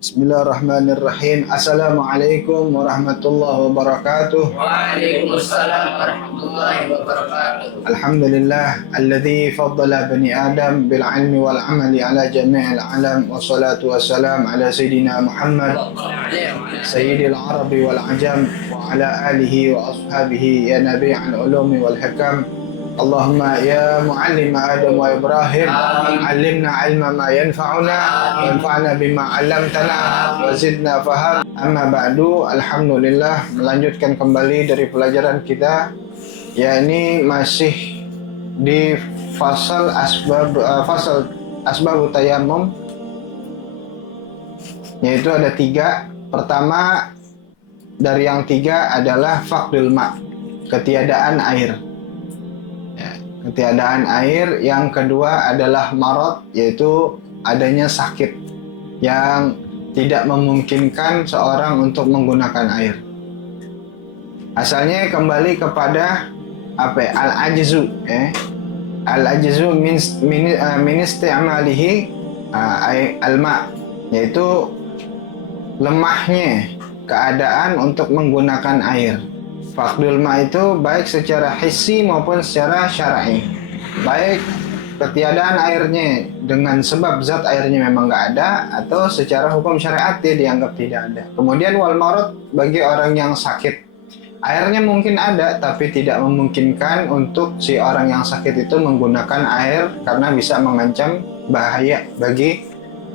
Bismillahirrahmanirrahim. Assalamualaikum warahmatullahi wabarakatuh. Waalaikumsalam warahmatullahi wabarakatuh. Alhamdulillah alladzi faddala bani Adam bil ilmi wal amali ala jami'il alam, wassalatu wassalam ala sayyidina Muhammad sayyidil arabi wal ajam wa ala alihi wa ashabihi ya nabi'al ulumi wal hikam. Allahumma ya muallim Adam wa Ibrahim, allimna ilma ma yanfa'una wanfa'na bima 'allamtana wa zidna faham. Amma ba'du, alhamdulillah, melanjutkan kembali dari pelajaran kita, yakni masih di fasal asbab tayammum, yaitu ada 3. Pertama dari yang 3 adalah faqdul ma', ketiadaan air. Ketiadaan air. Yang kedua adalah marad, yaitu adanya sakit yang tidak memungkinkan seorang untuk menggunakan air. Asalnya kembali kepada al-ajzu, al-ajzu min isti'malihi al-ma', yaitu lemahnya keadaan untuk menggunakan air. Faqdul ma' itu baik secara hissi maupun secara syar'i. Baik ketiadaan airnya dengan sebab zat airnya memang nggak ada, atau secara hukum syariat dia dianggap tidak ada. Kemudian wal marad, bagi orang yang sakit, airnya mungkin ada tapi tidak memungkinkan untuk si orang yang sakit itu menggunakan air karena bisa mengancam bahaya bagi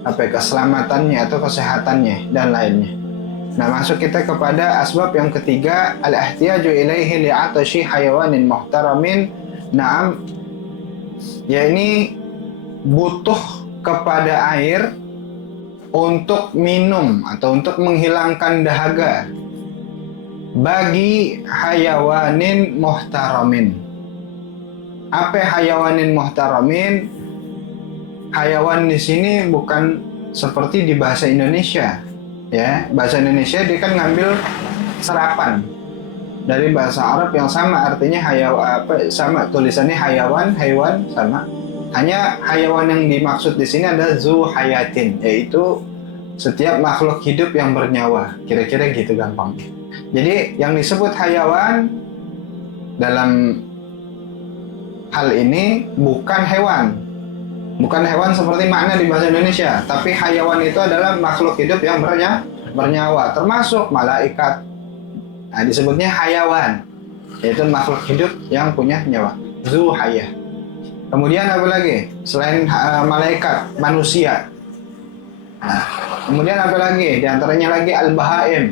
keselamatannya atau kesehatannya dan lainnya. Nah, masuk kita kepada asbab yang ketiga, al-ihtiyaju ilaihi li'atashi hayawanin muhtaramin. Naam, yakni butuh kepada air untuk minum atau untuk menghilangkan dahaga bagi hayawanin muhtaramin. Apa hayawanin muhtaramin? Hayawan di sini bukan seperti di bahasa Indonesia. Ya, bahasa Indonesia dia kan ngambil serapan dari bahasa Arab yang sama, artinya sama tulisannya hayawan, hewan sama. Hanya hayawan yang dimaksud di sini ada zu hayatin, yaitu setiap makhluk hidup yang bernyawa. Kira-kira gitu gampang. Jadi yang disebut hayawan dalam hal ini bukan hewan. Bukan hewan seperti makna di bahasa Indonesia, tapi hayawan itu adalah makhluk hidup yang bernyawa, termasuk malaikat. Nah, disebutnya hayawan, yaitu makhluk hidup yang punya nyawa, zu hayah. Kemudian apa lagi? Selain malaikat, manusia. Nah, kemudian apa lagi? Di antaranya lagi al-bahaim.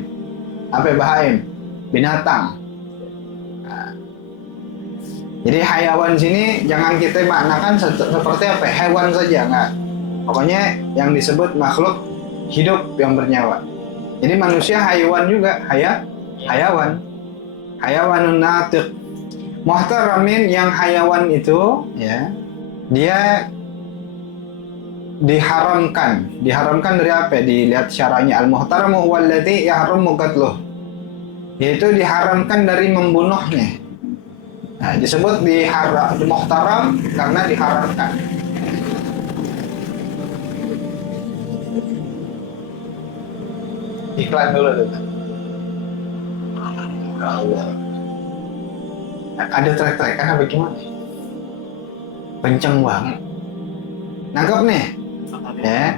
Apa bahaim? Binatang. Jadi hayawan sini jangan kita maknakan seperti hewan saja, enggak. Pokoknya yang disebut makhluk hidup yang bernyawa. Jadi manusia hayawan juga, hayawan. Hayawanun natiq. Muhtaramin, yang hayawan itu ya, dia diharamkan. Diharamkan dari apa? Dilihat syara'nya. Al-muhtaramu huwallazi yahrumu qatluh. Yaitu diharamkan dari membunuhnya. Nah, disebut muhtaram karena diharamkan. Iklan dulu tuh. Allah. Ada trek-trekan apa gimana? Kenceng banget. Nangkep nih? Ya.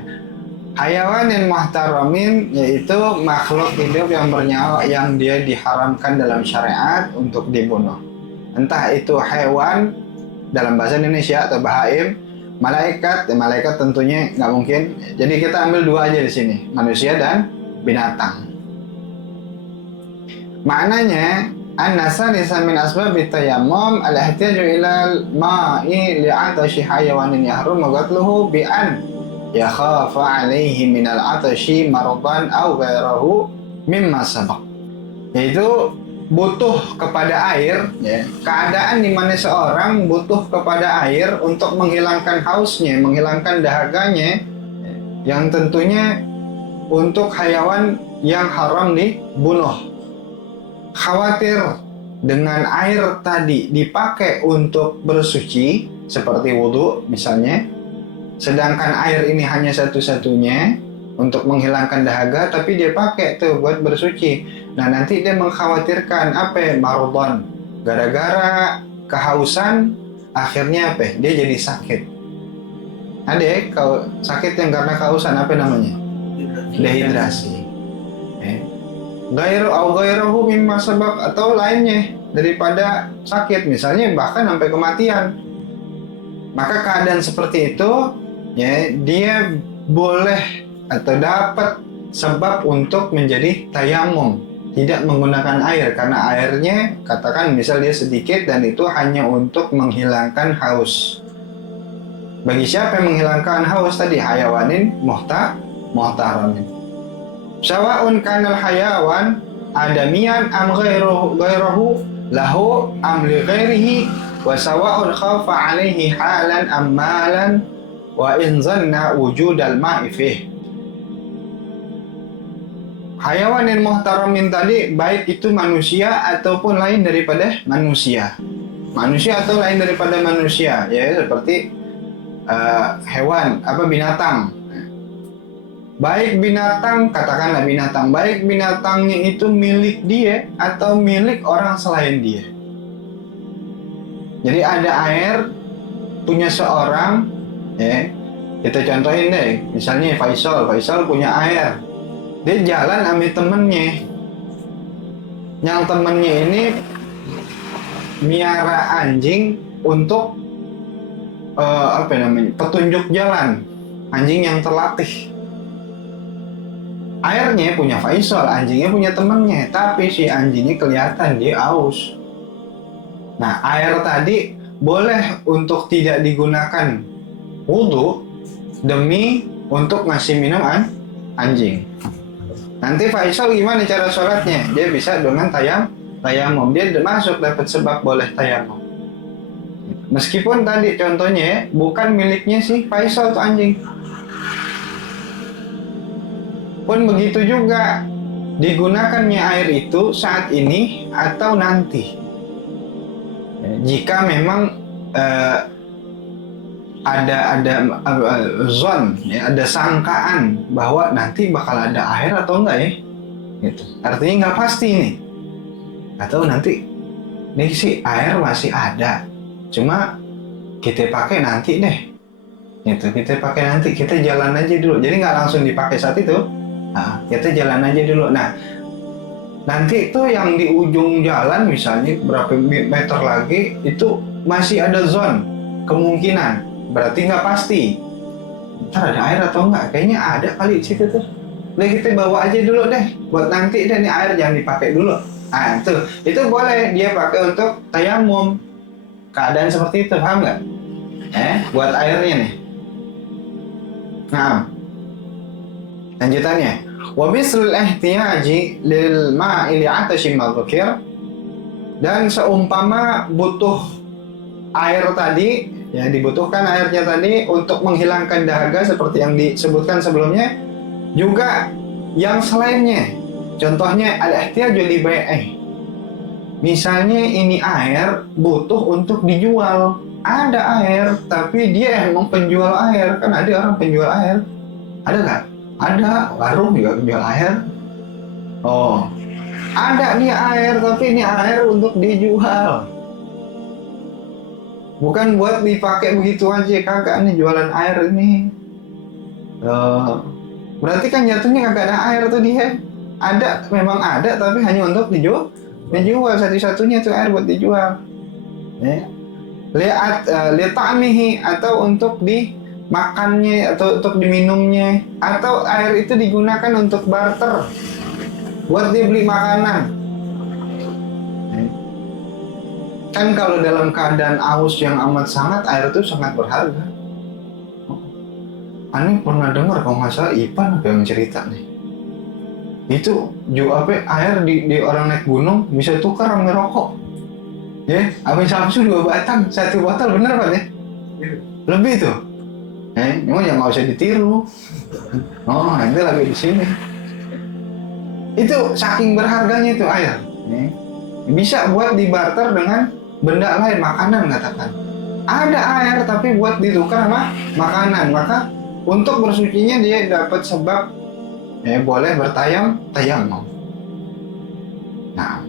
Hayawanin muhtaramin, yaitu makhluk hidup yang bernyawa yang dia diharamkan dalam syariat untuk dibunuh. Entah itu hewan dalam bahasa Indonesia atau bahaim, malaikat. Malaikat tentunya nggak mungkin. Jadi kita ambil 2 aja di sini, manusia dan binatang. Maknanya, an-nasalisa min asbabit tayammum al-ihtiyaju ilal ma'i li'atashi hayawanin yahrumu qatluhu bi an yakhafa alaihi minal atashi maradan aw ghairahu mimma sabaq. Yaitu butuh kepada air, ya. Keadaan di mana seorang butuh kepada air untuk menghilangkan hausnya, menghilangkan dahaganya, yang tentunya untuk hayawan yang haram dibunuh. Khawatir dengan air tadi dipakai untuk bersuci, seperti wudhu misalnya, sedangkan air ini hanya satu-satunya, untuk menghilangkan dahaga, tapi dia pakai tuh buat bersuci. Nah, nanti dia mengkhawatirkan apa? Marudon. Gara-gara kehausan, akhirnya apa? Dia jadi sakit. Ada ya, kalau sakit yang karena kehausan apa namanya? Dehidrasi. Gairahu mimma sabab, atau lainnya daripada sakit, misalnya bahkan sampai kematian. Maka keadaan seperti itu ya, dia boleh atau dapat sebab untuk menjadi tayamum, tidak menggunakan air, karena airnya katakan misal dia sedikit dan itu hanya untuk menghilangkan haus. Bagi siapa yang menghilangkan haus tadi? Hayawanin muhtaramin. Sawa'un kanal hayawan adamian am ghairahu lahu am li ghairihi wa sawa'un khafa alaihi halan am malan wa in zanna wujudal ma'i fih. Hayawan yang muhtaramin tadi baik itu manusia ataupun lain daripada manusia. Manusia atau lain daripada manusia, ya seperti hewan, binatang. Baik binatang, katakanlah binatang, baik binatangnya itu milik dia atau milik orang selain dia. Jadi ada air punya seorang, ya, kita contohin deh, misalnya Faisal punya air, dia jalan ambil temennya, yang temennya ini miara anjing untuk petunjuk jalan, anjing yang terlatih. Airnya punya Faisal, anjingnya punya temennya, tapi si anjingnya kelihatan dia aus. Nah, air tadi boleh untuk tidak digunakan wudhu demi untuk ngasih minum anjing. Nanti Faisal gimana cara sholatnya? Dia bisa dengan tayamum, dia masuk dapat sebab boleh tayamum. Meskipun tadi contohnya bukan miliknya si Faisal tuh anjing. Pun begitu juga digunakannya air itu saat ini atau nanti. Jika memang ada zon, ya, ada sangkaan bahwa nanti bakal ada air atau enggak ya, gitu. Artinya nggak pasti nih. Atau nanti nih si air masih ada, cuma kita pakai nanti deh. Gitu, kita pakai nanti, kita jalan aja dulu. Jadi nggak langsung dipakai saat itu. Nah, kita jalan aja dulu. Nah, nanti itu yang di ujung jalan misalnya berapa meter lagi itu masih ada zon kemungkinan, berarti nggak pasti ntar ada air atau enggak, kayaknya ada kali di situ tuh. Nah, kita bawa aja dulu deh buat nanti deh, nih air jangan dipakai dulu. Nah, itu boleh dia pakai untuk tayamum. Keadaan seperti itu, paham nggak? Buat airnya nih. Nah, lanjutannya. Wa mislul ihtiyaji lil ma'i li'atashi madzkir, dan seumpama butuh air tadi, ya dibutuhkan airnya tadi untuk menghilangkan dahaga seperti yang disebutkan sebelumnya, juga yang selainnya. Contohnya al-ihtiyaju li bai'i. Misalnya ini air butuh untuk dijual. Ada air tapi dia emang penjual air, kan ada orang penjual air. Ada nggak? Ada, warung juga jual air. Oh, ada nih air, tapi ini air untuk dijual, bukan buat dipakai begitu aja. Kagak nih jualan air ini. Berarti kan jatuhnya kagak ada air tuh dia. Ada, memang ada, tapi hanya untuk dijual satu-satunya tuh air buat dijual. Lihat ta'mihi, atau untuk makannya atau untuk diminumnya, atau air itu digunakan untuk barter buat dia beli makanan. Kan kalau dalam keadaan aus yang amat sangat, air itu sangat berharga. Aneh pernah dengar kalau nggak salah Ipan yang cerita nih, itu air di orang naik gunung bisa tukar sama rokok, ya. Abang Samsu 2 batang 1 botol, bener Pak ya? Lebih tuh. Emang ya nggak usah ditiru. Oh, nanti lagi di sini. Itu saking berharganya itu air. Bisa buat dibarter dengan benda lain, makanan katakan. Ada air tapi buat ditukar sama makanan, maka untuk bersucinya dia dapat sebab boleh tayamum. Nah,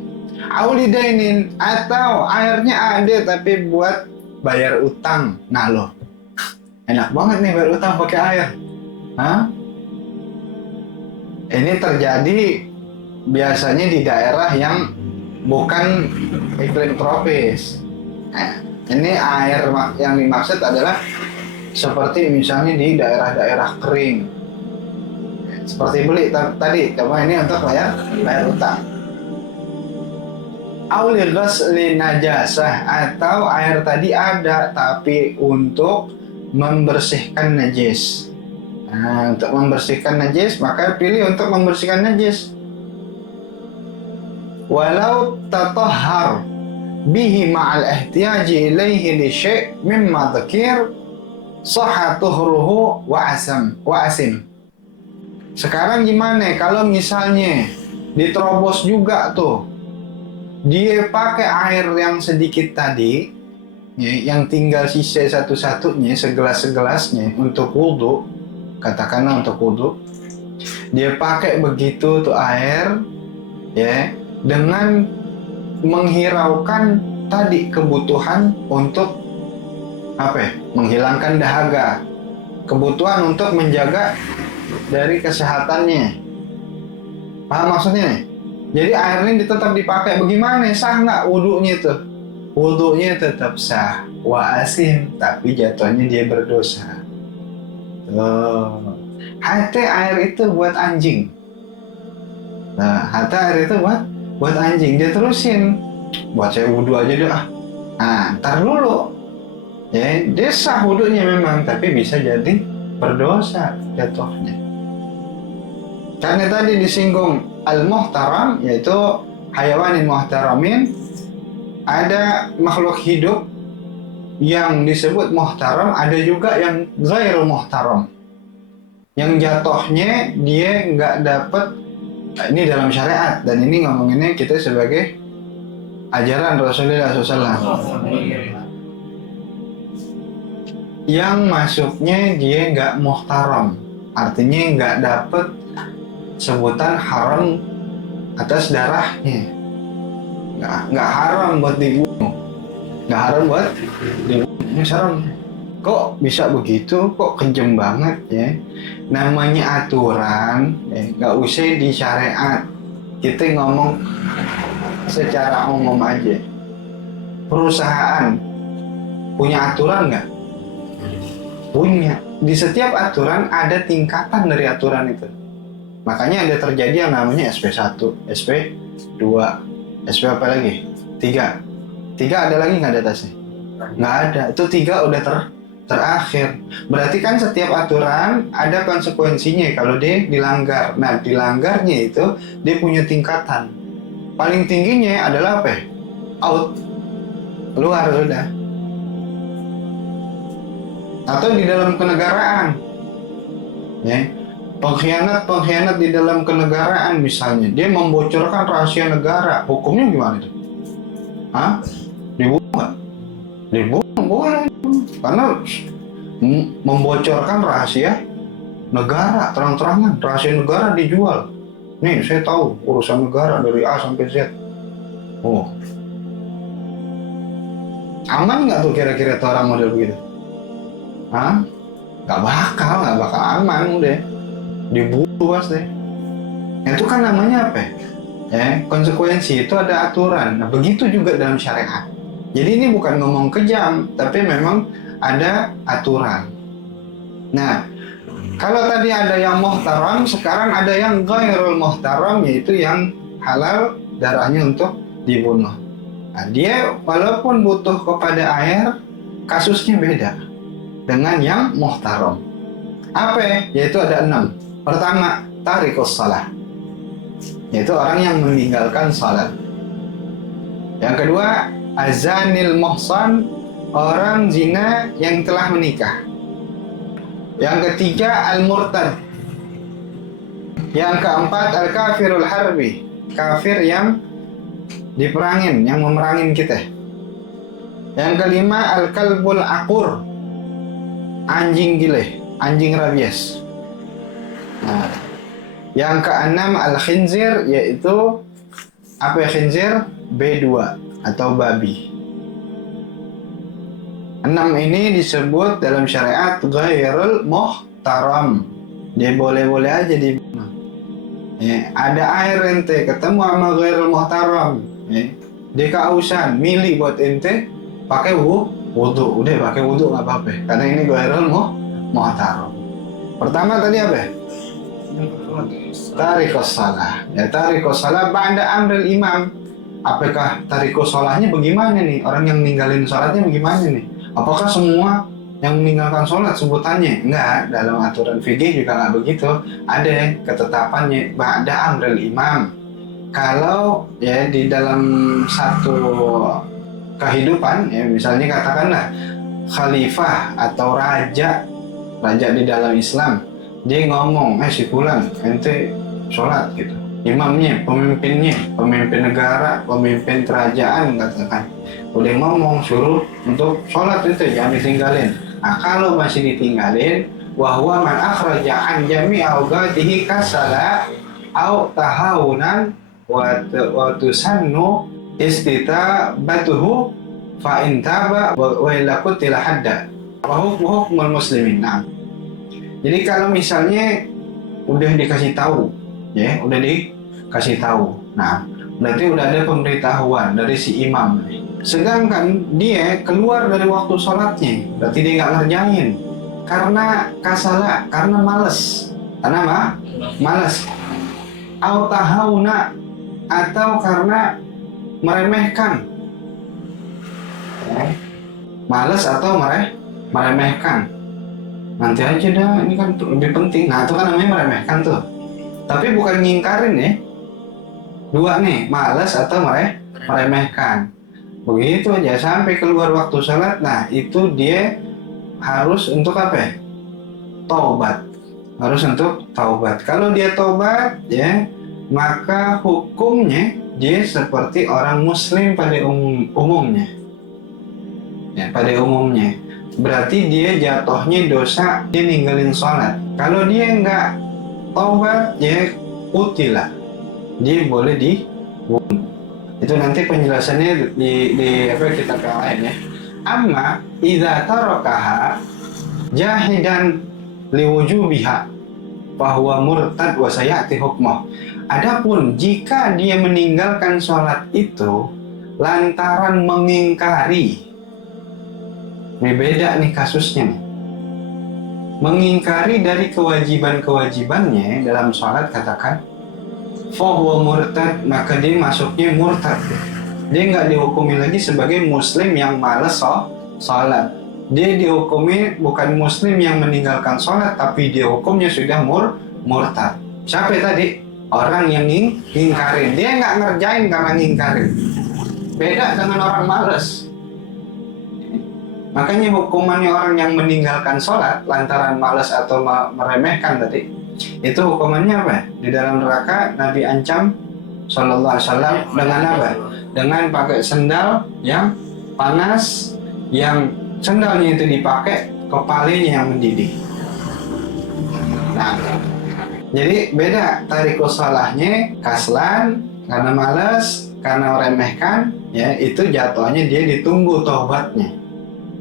aulidainin atau airnya ada tapi buat bayar utang. Nah loh, enak banget nih bayar utang pakai air. Hah? Ini terjadi biasanya di daerah yang bukan iklim tropis. Nah, ini air yang dimaksud adalah seperti misalnya di daerah-daerah kering. Seperti beli tadi, coba ini untuk bayar utang. Aulil ghasli najasah, atau air tadi ada tapi untuk membersihkan najis. Nah, untuk membersihkan najis maka pilih untuk membersihkan najis. Walau tatahhar bihi ma'al ihtiyaji ilaihi li syai' mimma dzakir sahha tuhruhu wa asim. Sekarang gimana kalau misalnya diterobos juga tuh, dia pakai air yang sedikit tadi, yang tinggal sisa satu-satunya segelas-segelasnya untuk wudhu, katakanlah untuk wudhu, dia pakai begitu tuh air, dengan menghiraukan tadi kebutuhan untuk menghilangkan dahaga, kebutuhan untuk menjaga dari kesehatannya. Paham maksudnya nih? Jadi air ini tetap dipakai. Bagaimana? Sah nggak wudhunya itu? Wudhunya tetap sah. Wa asim, tapi jatuhnya dia berdosa. Hati air itu buat anjing. Nah, hati air itu buat anjing. Dia terusin. Buat saya wudhu aja deh. Nah, ntar dulu. Dia sah wudhunya memang, tapi bisa jadi berdosa jatuhnya. Karena tadi disinggung al-muhtaram, yaitu hayawanin muhtaramin, ada makhluk hidup yang disebut muhtaram, ada juga yang ghairul muhtaram, yang jatuhnya dia nggak dapat. Ini dalam syariat, dan ini ngomonginnya kita sebagai ajaran Rasulullah SAW. Yang masuknya dia nggak muhtaram, artinya nggak dapat sebutan haram atas darahnya. Nggak haram buat dibunuh, nggak haram buat dibunuh. Serem. Kok bisa begitu? Kok kejam banget ya? Namanya aturan, nggak usah di syariat. Kita ngomong secara umum aja. Perusahaan punya aturan nggak? Punya. Di setiap aturan ada tingkatan dari aturan itu. Makanya ada terjadi yang namanya SP1, SP2, SP apa lagi? 3 ada lagi nggak di atasnya? Nggak ada. Itu 3 udah terakhir. Berarti kan setiap aturan ada konsekuensinya kalau dia dilanggar. Nah, dilanggarnya itu dia punya tingkatan. Paling tingginya adalah apa? Out. Keluar sudah. Atau di dalam kenegaraan. Pengkhianat di dalam kenegaraan misalnya, dia membocorkan rahasia negara, hukumnya gimana itu? Dibunuh nggak? Dibunuh boleh, karena membocorkan rahasia negara terang-terangan, rahasia negara dijual. Nih saya tahu urusan negara dari A sampai Z. Aman nggak tuh kira-kira tuh orang model begitu? Nggak bakal aman deh. Dibunuh pasti. Itu kan namanya apa? Konsekuensi itu ada aturan. Nah, begitu juga dalam syariat. Jadi ini bukan ngomong kejam, tapi memang ada aturan. Nah, kalau tadi ada yang muhtaram, sekarang ada yang ghairul muhtaram, yaitu yang halal darahnya untuk dibunuh. Nah, dia walaupun butuh kepada air, kasusnya beda dengan yang muhtaram. Apa? Yaitu ada 6. Pertama, tarikus salah, yaitu orang yang meninggalkan salat. Yang kedua, azanil muhsan, orang zina yang telah menikah. Yang ketiga, al-murtad. Yang keempat, al-kafirul harbi, kafir yang diperangin, yang memerangin kita. Yang kelima, al-kalbul akur, anjing gile, anjing rabies. Nah, Yang keenam al-khinzir, yaitu apa ya khinzir? B2 atau babi. 6 ini disebut dalam syariat ghairul muhtaram. Dia boleh-boleh aja di ada air ente ketemu sama ghairul muhtaram, dia kehausan, milih buat ente pakai wudu, udah pakai wudu nggak apa-apa, karena ini ghairul muhtaram. Pertama tadi apa? Tarikos salah. Ya tarikos salah ba'da amril imam. Apakah tarikos salahnya bagaimana nih? Orang yang ninggalin sholatnya bagaimana nih? Apakah semua yang meninggalkan sholat sebutannya? Enggak, dalam aturan fikih juga nggak begitu. Ada ketetapannya ba'da amril imam. Kalau ya di dalam satu kehidupan, ya misalnya katakanlah khalifah atau raja di dalam Islam, dia ngomong, si fulan, ente sholat gitu. Imamnya, pemimpin negara, pemimpin kerajaan katakan, udah ngomong suruh untuk sholat itu jangan ditinggalin. Nah kalau masih ditinggalin, wahwa man akhraja an jami' awqatihi kasala au tahawunan wa tusannu istitabatuhu fa in taba wa illa qutila hadda wa hukmul muslimin. Nah, jadi kalau misalnya udah dikasih tahu, ya udah dikasih tahu, nah berarti udah ada pemberitahuan dari si imam. Sedangkan dia keluar dari waktu sholatnya, berarti dia nggak ngerjain karena kasala, karena males, karena apa? Males. Au tahawuna, atau karena meremehkan, males atau meremehkan. Nanti aja dah, ini kan lebih penting. Nah itu kan namanya meremehkan tuh. Tapi bukan ngingkarin ya. Dua nih, males atau meremehkan. Begitu aja sampai keluar waktu sholat. Nah itu dia harus untuk apa? Taubat. Harus untuk taubat. Kalau dia taubat ya, maka hukumnya dia seperti orang muslim pada umumnya. Ya, pada umumnya. Berarti dia jatuhnya dosa, dia ninggalin sholat. Kalau dia nggak taubat, ya utilah, dia boleh dibunuh. Itu nanti penjelasannya di apa kitab yang lain ya. Amma idza tarakaha jahidan liwujubiha bahwa murtad wa sayati hukmah. Adapun jika dia meninggalkan sholat itu lantaran mengingkari, ini beda nih kasusnya nih. Mengingkari dari kewajiban-kewajibannya dalam sholat, katakan fahuwa murtad, maka dia masuknya murtad. Dia nggak dihukumi lagi sebagai muslim yang malas sholat. Dia dihukumi bukan muslim yang meninggalkan sholat, tapi dia hukumnya sudah murtad. Siapa tadi? Orang yang ngingkarin. Dia nggak ngerjain karena ngingkarin. Beda dengan orang malas. Makanya hukumannya orang yang meninggalkan sholat lantaran malas atau meremehkan tadi, itu hukumannya apa? Di dalam neraka Nabi ancam Sallallahu Alaihi Wasallam dengan apa? Dengan pakai sendal yang panas, yang sendalnya itu dipakai kepalanya yang mendidih. Nah, jadi beda tarikus salahnya kaslan karena malas, karena meremehkan, ya itu jatuhnya dia ditunggu taubatnya.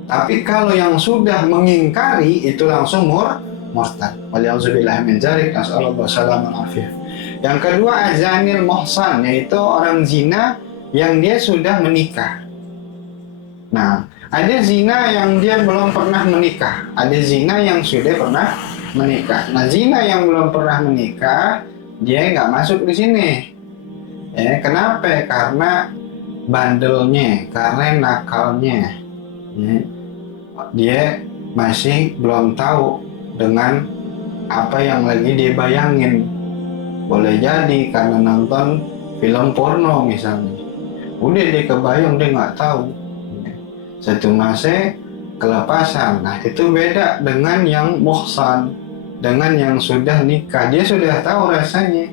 Tapi kalau yang sudah mengingkari itu langsung murtad. Waliyauzubillah min dzalik, nasallallahu salamah afiyah. Yang kedua azanil muhsan, yaitu orang zina yang dia sudah menikah. Nah, ada zina yang dia belum pernah menikah, ada zina yang sudah pernah menikah. Nah, zina yang belum pernah menikah dia nggak masuk di sini. Kenapa? Karena bandelnya, karena nakalnya. Dia masih belum tahu dengan apa yang lagi dia bayangin. Boleh jadi karena nonton film porno misalnya, udah dia kebayang, dia nggak tahu. Satu masa kelepasan. Nah itu beda dengan yang muhsan, dengan yang sudah nikah. Dia sudah tahu rasanya,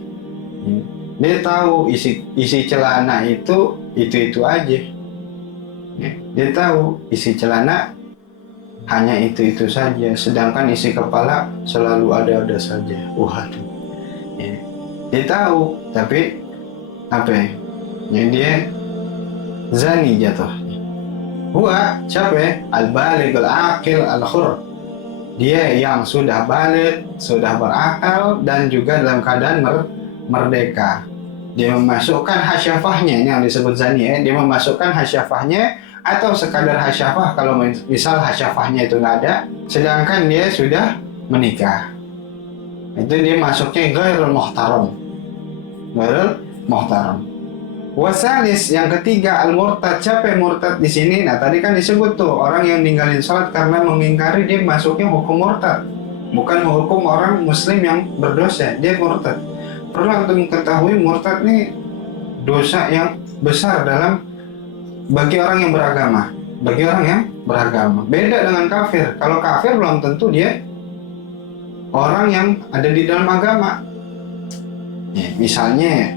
dia tahu isi celana itu aja. Dia tahu isi celana hanya itu saja, sedangkan isi kepala selalu ada saja. Waduh. Dia tahu, tapi apa ya? Yang dia zani jatuh. Huwa siapa ya? Al-baligh al-aqil al-hur. Dia yang sudah balik, sudah berakal dan juga dalam keadaan merdeka. Dia memasukkan hasyafahnya, ini yang disebut zani ya. Dia memasukkan hasyafahnya atau sekadar hasyafah kalau misal hasyafahnya itu nggak ada, sedangkan dia sudah menikah. Itu dia masuknya ghairul muhtaram. Ghairul muhtaram. Wasalis yang ketiga al-murtad. Siapa yang murtad di sini? Nah tadi kan disebut tuh orang yang ninggalin sholat karena mengingkari, dia masuknya hukum murtad, bukan hukum orang muslim yang berdosa. Dia murtad. Perlu untuk mengetahui murtad ini dosa yang besar bagi orang yang beragama. Bagi orang yang beragama. Beda dengan kafir. Kalau kafir belum tentu dia orang yang ada di dalam agama. Ya, misalnya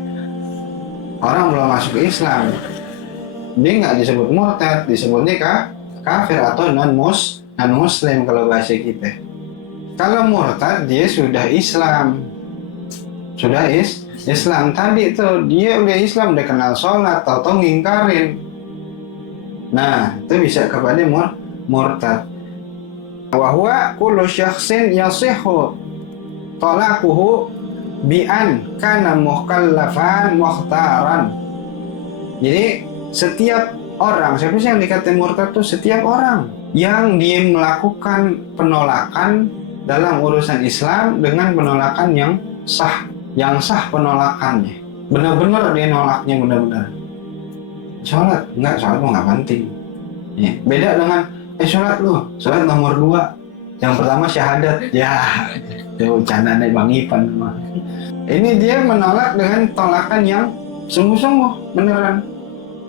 orang belum masuk ke Islam, dia nggak disebut murtad, disebutnya kafir atau non-muslim kalau bahasa kita. Kalau murtad dia sudah Islam, Islam tadi itu dia udah Islam, udah kenal sholat, tahu ngingkarin. Nah itu bisa kepada murtad. Wahwa kullu syakhsin yasihhu talaquhu bi'an kana mukallafan mukhtaran. Jadi setiap orang, siapa sih yang dikatain murtad tuh? Setiap orang yang dia melakukan penolakan dalam urusan Islam dengan penolakan yang sah penolakannya, benar-benar dia nolaknya benar-benar. Sholat sholat nggak penting ya. Beda dengan sholat nomor 2, yang pertama syahadat ya. Itu candaan Bang Ipan. Ini dia menolak dengan tolakan yang sungguh-sungguh beneran.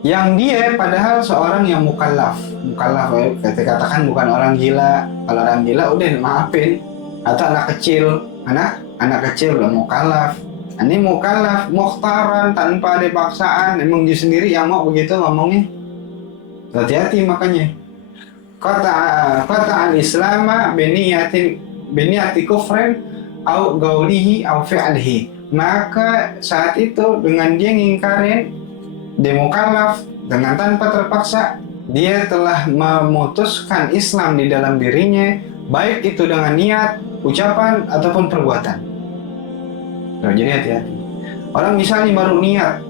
Yang dia padahal seorang yang mukallaf ya, kita katakan bukan orang gila. Kalau orang gila udah maafin, atau anak kecil udah mukallaf. Ini mukallaf mukhtaran, tanpa ada paksaan, emang dia sendiri yang mau begitu ngomongnya. Hati-hati makanya. Kata al-Islama biniyati kufrin au gaulihi au fi'lihi. Maka saat itu dengan dia ngingkarin, dia mukallaf dengan tanpa terpaksa, dia telah memutuskan Islam di dalam dirinya, baik itu dengan niat, ucapan ataupun perbuatan. Tuh, jadi hati-hati. Orang misalnya baru niat,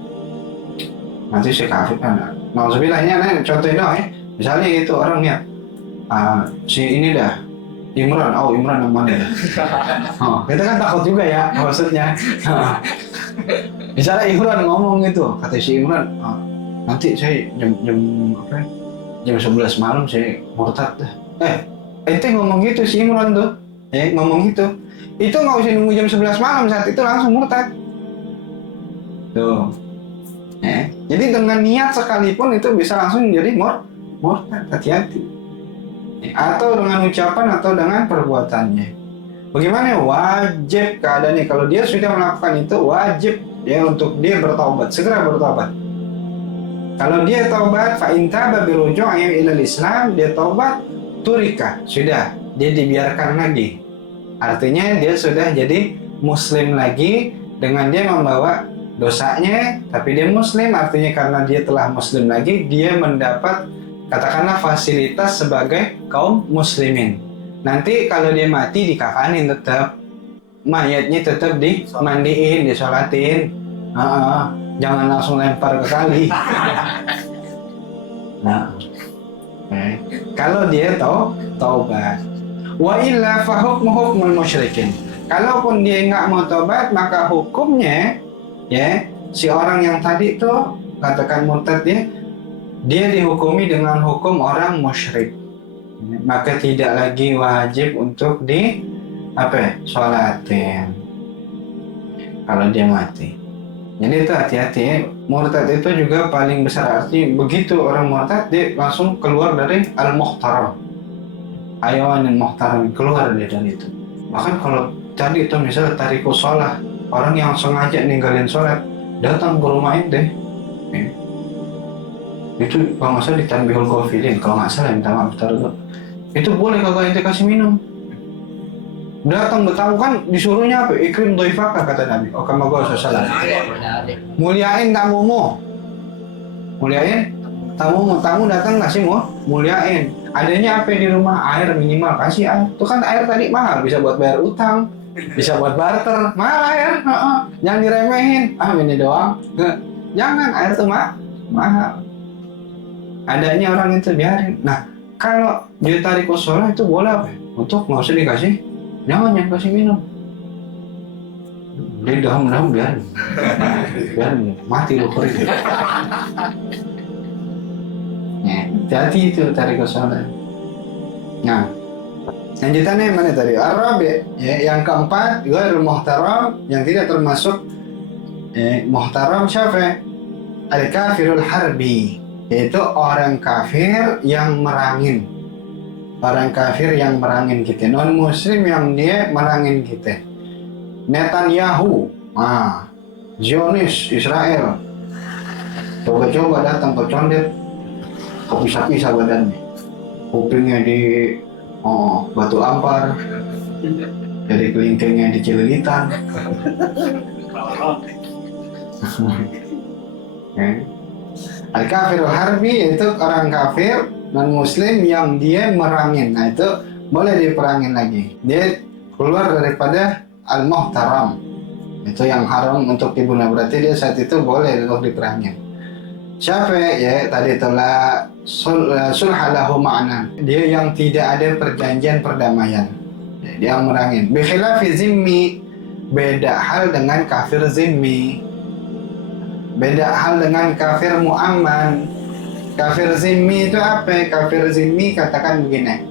nanti saya kafir kan? Nauzubillah, contohnya dong ya. Misalnya gitu orang niat, si ini dah Imran yang mana ya? Kita kan takut juga ya maksudnya. Misalnya Imran ngomong gitu, kata si Imran, nanti saya jam 11 malam saya murtad. Ente ngomong gitu si Imran tuh, ngomong gitu. Itu nggak usah nunggu jam 11 malam, saat itu langsung murtad. Tuh. Jadi dengan niat sekalipun itu bisa langsung menjadi murtad. Hati-hati. Atau dengan ucapan atau dengan perbuatannya. Bagaimana? Wajib keadaannya. Kalau dia sudah melakukan itu, wajib ya untuk dia bertaubat, segera bertaubat. Kalau dia taubat, fa in taba bi ruju'i ila Islam, dia taubat, turika, sudah, dia dibiarkan lagi. Artinya dia sudah jadi muslim lagi dengan dia membawa dosanya, tapi dia muslim, artinya karena dia telah muslim lagi, dia mendapat katakanlah fasilitas sebagai kaum muslimin. Nanti kalau dia mati dikafanin tetap, mayatnya tetap dimandiin, disolatin. Jangan langsung lempar ke kali. Kalau dia taubat. Wa illa fa hukmu hukmul musyrikin. Kalaupun dia nggak mau taubat, maka hukumnya ya si orang yang tadi itu katakan murtad dia dihukumi dengan hukum orang musyrik. Maka tidak lagi wajib untuk sholatin kalau dia mati. Jadi itu hati-hati ya. Murtad itu juga paling besar arti begitu orang murtad dia langsung keluar dari al-muhtaram, hayawanin muhtaram, keluar dia dari itu. Bahkan kalau tadi itu misalnya tarikus sholat, orang yang sengaja ninggalin sholat datang ke rumah ente, itu kalau nggak salah di Tanbihul Ghafilin, kalau nggak salah minta maaf taruh, itu boleh kagak ente kasih minum, Datang bertamu kan disuruhnya apa? Ikrim doifaka kata Nabi. Oh kama qala sallallahu alaihi wasallam. Muliain tamumu. Muliain tamumu. Tamu datang kasih muliain. Adanya apa di rumah? Air minimal kasih air. Itu kan air tadi mahal, bisa buat bayar utang, bisa buat barter. Mahal air. Jangan diremehin. Ini doang. Jangan, air tuh mahal. Adanya orang itu biarin. Nah, kalau dia tarik sholat itu boleh apa? Untuk nggak usah dikasih. Jangan kasih minum. Dia daham biar mati lo kering. Jadi itu tarik sholat. Nah, lanjutannya mana tadi? Arabi, yang keempat, ghairul muhtaram, yang tidak termasuk muhtaram siapa? Al-kafirul harbi, yaitu orang kafir yang merangin. Orang kafir yang merangin kita, non muslim yang dia merangin kita. Netanyahu, Zionis Israel, coba-coba datang ke condet, kepisah-pisah badannya, kupingnya di batu ampar, jadi kelingkingnya di celilitan. Al-kafirul harbi yaitu orang kafir non-muslim yang dia merangin. Nah itu boleh diperangin lagi. Dia keluar daripada al-muhtaram. Itu yang haram untuk dibunuh. Berarti dia saat itu boleh untuk diperangin. Siapa ya? Tadi telah sulhalahu ma'na. Dia yang tidak ada perjanjian perdamaian. Dia merangin. Bikhilafi zimmi. Beda hal dengan kafir zimmi. Beda hal dengan kafir mu'amman. Kafir zimmi itu apa? Kafir zimmi katakan begini.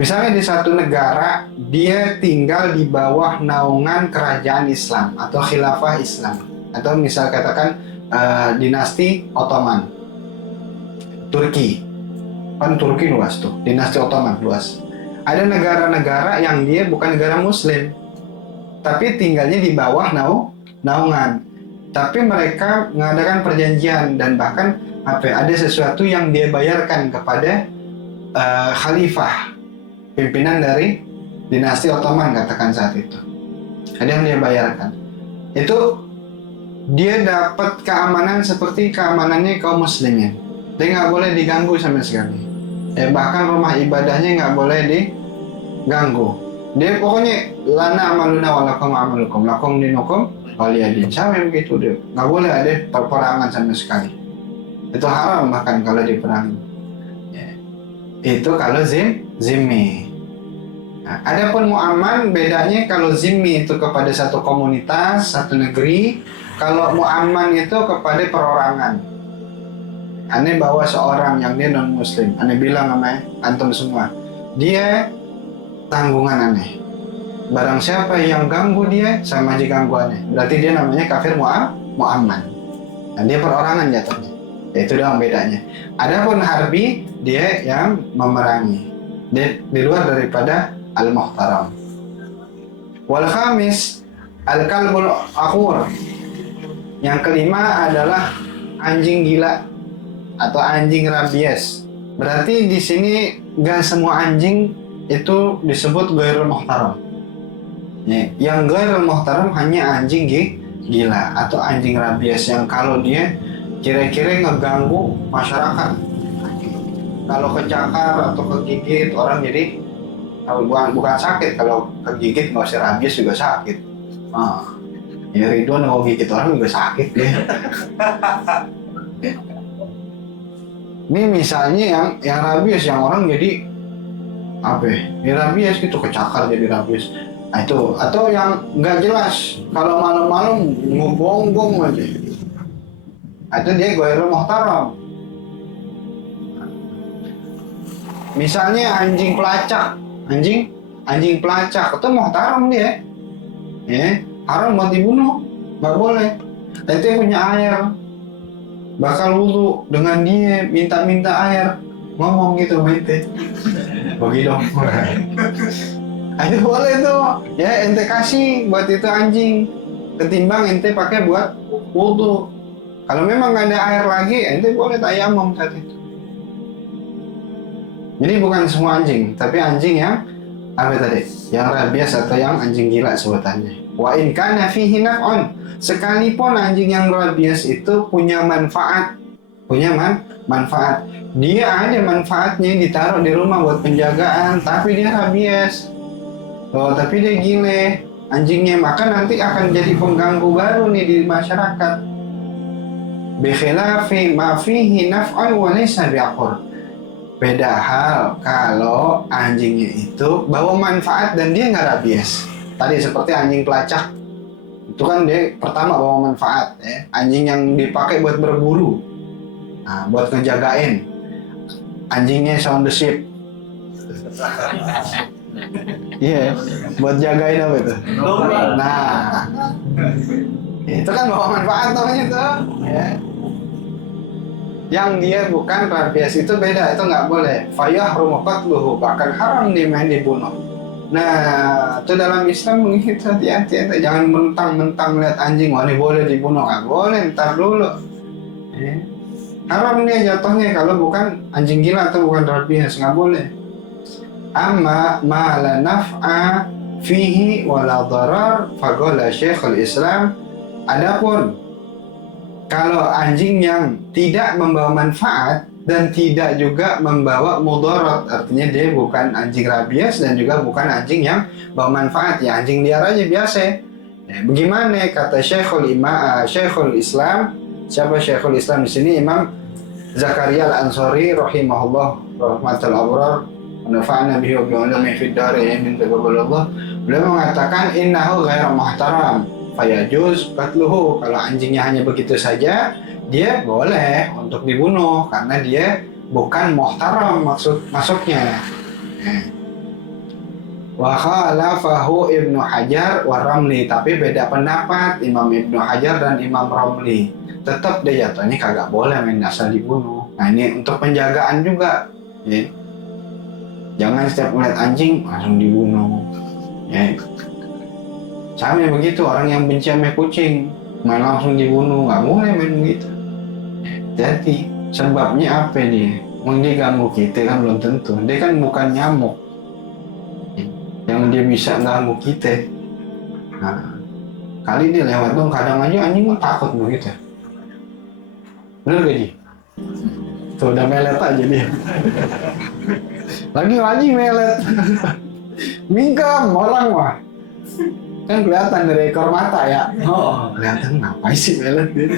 Misalnya di satu negara dia tinggal di bawah naungan kerajaan Islam atau khilafah Islam, atau misal katakan dinasti Ottoman. Turki. Kan Turki luas tuh, dinasti Ottoman luas. Ada negara-negara yang dia bukan negara muslim, tapi tinggalnya di bawah naungan. Tapi mereka mengadakan perjanjian dan bahkan ada sesuatu yang dia bayarkan kepada khalifah, pimpinan dari dinasti Ottoman katakan saat itu. Ada yang dia bayarkan. Itu dia dapat keamanan seperti keamanannya kaum muslimin. Dia nggak boleh diganggu sama sekali. Bahkan rumah ibadahnya nggak boleh diganggu. Dia pokoknya lana amaluna walakum amalukum lakum dinukum waliyadin. Sampai begitu dia nggak boleh ada peperangan sama sekali. Itu haram bahkan kalau diperangi. Itu kalau zimmi. Nah, adapun mu'amman bedanya kalau zimmi itu kepada satu komunitas, satu negeri. Kalau mu'amman itu kepada perorangan. Aneh bawa seorang yang dia non muslim. Aneh bilang sama antum semua, dia tanggungan aneh. Barang siapa yang ganggu dia sama aja gangguannya. Berarti dia namanya kafir mu'amman. Dan dia perorangan jatuhnya. Itu doang bedanya. Adapun harbi dia yang memerangi. Dia di luar daripada al-muhtaram. Wal khamis al-kalbul akhur. Yang kelima adalah anjing gila atau anjing rabies. Berarti di sini gak semua anjing itu disebut ghairul muhtaram. Yang ghairul muhtaram hanya anjing gila atau anjing rabies yang kalau dia kira-kira ngeganggu masyarakat. Kalau kecakar atau kegigit orang jadi bukan sakit, kalau kegigit nggak usah rabies juga sakit. Ya Ridwan mau gigit orang juga sakit deh. Ini misalnya yang rabies yang orang jadi apa? Ya rabies gitu, kecakar jadi rabies. Nah, itu atau yang nggak jelas kalau malam-malam ngegonggong aja. Itu dia ghairul muhtaram. Misalnya anjing pelacak, anjing pelacak itu muhtaram dia. Haram buat dibunuh, nggak boleh. Itu punya air, bakal wudu dengan dia minta air, ngomong gitu ente. Bagi dong. Itu boleh tuh. Ya ente kasih buat itu anjing, ketimbang ente pakai buat wudu. Kalau memang nggak ada air lagi, ente boleh tayamum saat itu. Jadi bukan semua anjing, tapi anjing yang Apa tadi? Yang rabies atau yang anjing gila sebutannya. Wa in kana fihi naf'un. Sekalipun anjing yang rabies itu punya manfaat, manfaat. Dia ada manfaatnya ditaruh di rumah buat penjagaan, tapi dia rabies. Oh, tapi dia gile anjingnya, maka nanti akan jadi pengganggu baru nih di masyarakat. Bi khilafi ma fihi naf'un wa laysa bi'aqur. Beda hal kalau anjingnya itu bawa manfaat dan dia nggak rabies. Tadi seperti anjing pelacak, itu kan dia pertama bawa manfaat, ya. Anjing yang dipakai buat berburu, nah, buat ngejagain. Anjingnya sound the ship. Iya, buat jagain apa itu? Nah, itu kan bawa manfaat namanya tuh, ya. Yang dia bukan rabies itu beda, itu nggak boleh. Fayahrumu qatluhu, bahkan haram dia main dibunuh. Nah, itu dalam Islam begitu, hati-hati, jangan mentang-mentang lihat anjing, wah ini boleh dibunuh, nggak boleh, ntar dulu. Haram dia jatuhnya kalau bukan anjing gila atau bukan rabies, nggak boleh. Amma ma la naf'a fihi wa la darar, faqala Syekhul Islam. Adapun kalau anjing yang tidak membawa manfaat dan tidak juga membawa mudarat, artinya dia bukan anjing rabies dan juga bukan anjing yang bawa manfaat, ya anjing liar aja biasa. Ya, bagaimana kata Syekhul Islam? Siapa Syekhul Islam di sini? Imam Zakaria Al-Ansari rahimahullah rahmatul abrar wa nafa'ana bihi wa bi ulumi fid dharain min taqabbalallah. Beliau mengatakan innahu ghairu muhtaram fayajuz qatluhu. Kalau anjingnya hanya begitu saja, dia boleh untuk dibunuh karena dia bukan muhtaram masuknya. Wa khalafahu Ibnu Hajar wa Ramli, tapi beda pendapat Imam Ibnu Hajar dan Imam Ramli. Tetap dia jatuhnya kagak boleh main asal dibunuh. Nah ini untuk penjagaan juga, ya. Jangan setiap melihat anjing langsung dibunuh, ya. Sama begitu orang yang benci sama kucing main langsung dibunuh, nggak boleh main begitu. Jadi sebabnya apa dia? Mau dia ganggu kita kan belum tentu. Dia kan bukan nyamuk yang dia bisa ganggu kita. Nah, kali dia lewat dong, kadang aja anjing takut begitu. Bener gak Ji? Tuh udah melet aja dia. Lagi melet. Mingkem orang mah. Kan kelihatan dari ekor mata ya. Oh, kelihatan ngapain sih melet dia.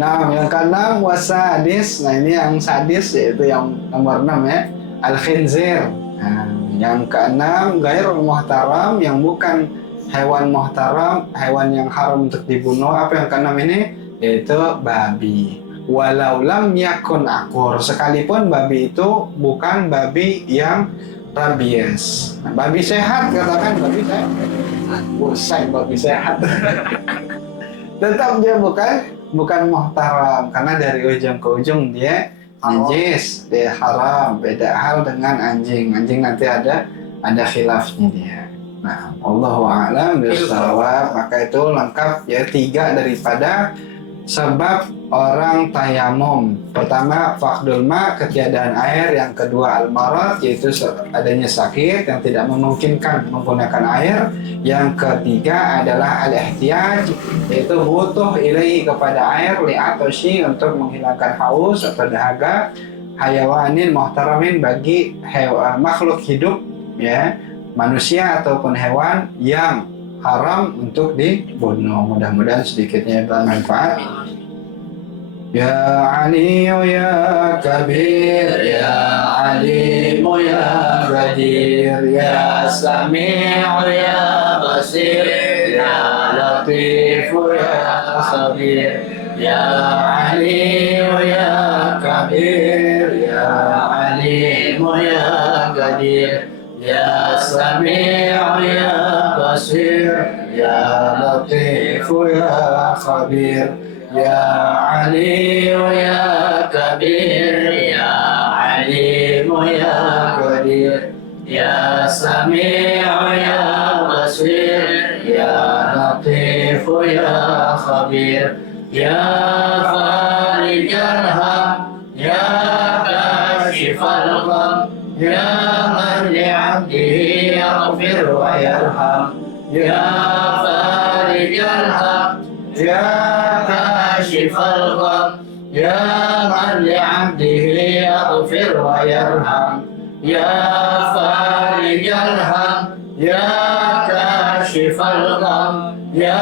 Nah, yang keenam wasadis. Nah, ini yang sadis, yaitu yang nomor 6 ya. Al-khinzir. Nah, yang keenam ghairul muhtaram, yang bukan hewan muhtaram, hewan yang haram untuk dibunuh. Apa yang keenam ini? Yaitu babi. Walau lam yakun akur, sekalipun babi itu bukan babi yang rabies. Nah, babi sehat, katakan babi sehat. Buset, babi sehat. Tetap dia bukan muhtaram karena dari ujung ke ujung dia najis, dia haram. Beda hal dengan anjing. Anjing nanti ada khilafnya dia. Nah, Allahu a'lam bishawab. Maka itu lengkap ya, 3 daripada sebab orang tayamum. Pertama, faqdul ma, ketiadaan air. Yang kedua, al-marad, yaitu adanya sakit yang tidak memungkinkan menggunakan air. Yang ketiga adalah al-ihtiyaj, yaitu butuh ilaihi kepada air, li'atoshi, untuk menghilangkan haus atau dahaga, hayawanin muhtaramin, bagi makhluk hidup, ya, manusia ataupun hewan yang haram untuk dibunuh. Mudah-mudahan sedikitnya bermanfaat. Ya Aliyu ya Kabir, ya Alimu ya Qadir, ya Sami'u ya Basir, ya Latifu ya Khabir, ya Aliyu ya Kabir, ya Alimu ya Qadir, ya Sami'u ya Basir, ya Latifu ya Khabir, ya Aliyu ya Kabir, ya Alimu ya Qadir, ya Sami'u ya Basir, ya Latifu ya Khabir, ya Farijal Ham, ya Kashifal Gham, يا من لعبده يغفر ويرحم يا فارج الهم يا كاشف الغم يا من لعبده يغفر ويرحم يا فارج الهم يا كاشف الغم يا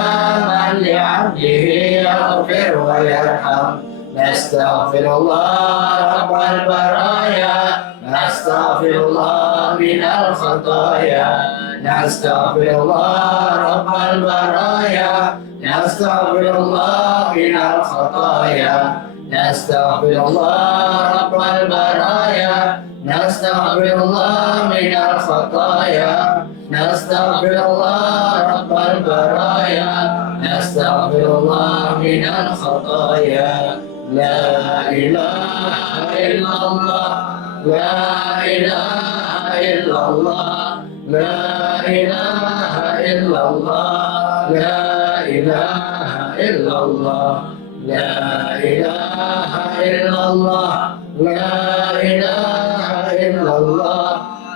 من لعبده يغفر ويرحم نستغفر الله رب البرايا نستغفر الله من الخطايا نستغفر الله رب البرايا نستغفر الله من الخطايا نستغفر الله رب البرايا نستغفر الله من الخطايا نستغفر الله رب البرايا نستغفر الله من الخطايا لا إله إلا الله لا إله إلا الله لا إله إلا الله لا إله إلا الله لا إله إلا الله لا إله إلا الله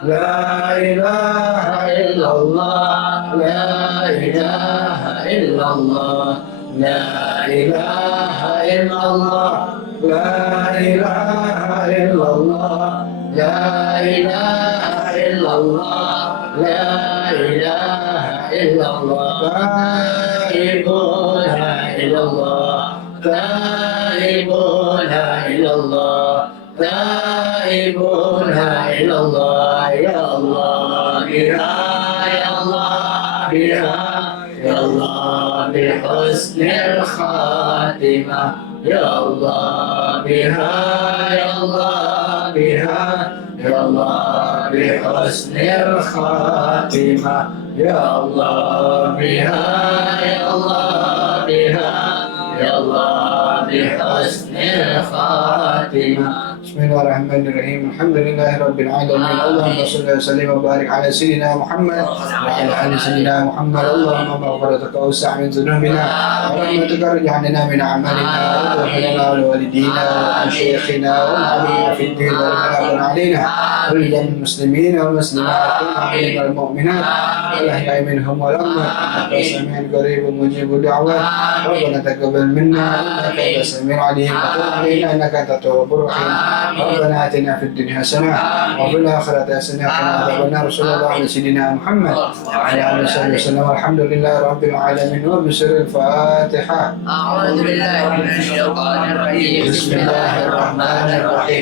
لا إله إلا الله لا إله إلا الله لا إله إلا الله لا إله إلا الله لا إله إلا الله لا إله إلا الله تائبون إلى الله تائبون إلى الله تائبون إلى الله يا الله بها يا الله بها يا الله بحسن الخاتمة يا الله بها يا الله بها يا الله بحسن الخاتمة يا الله بها يا الله بها يا الله بحسن الخاتمة بسم الله الرحمن الرحيم الحمد لله رب العالمين اللهم صل وسلم وبارك على سيدنا محمد وعلى ال سيدنا محمد اللهم مغفرتك اوسع من ذنوبنا ورحمتك ارجع لنا من اعمالنا واغفر لنا ولوالدينا وشيخنا والعليم في الدين والملائكه علينا وللمسلمين والمسلمات والمؤمنين والمؤمنات والاحياء منهم والاموات انك سميع قريب مجيب الدعوات ربنا تقبل منا انك انت السميع العليم وتب علينا انك انت التواب الرحيم ربنا آتنا في الدنيا حسنة وفي الآخرة حسنة وقنا عذاب النار صلى الله على سيدنا محمد وعلى آله وصحبه وسلم والحمد لله رب العالمين وبسر الفاتحة أعوذ بالله من الشيطان الرجيم بسم الله الرحمن الرحيم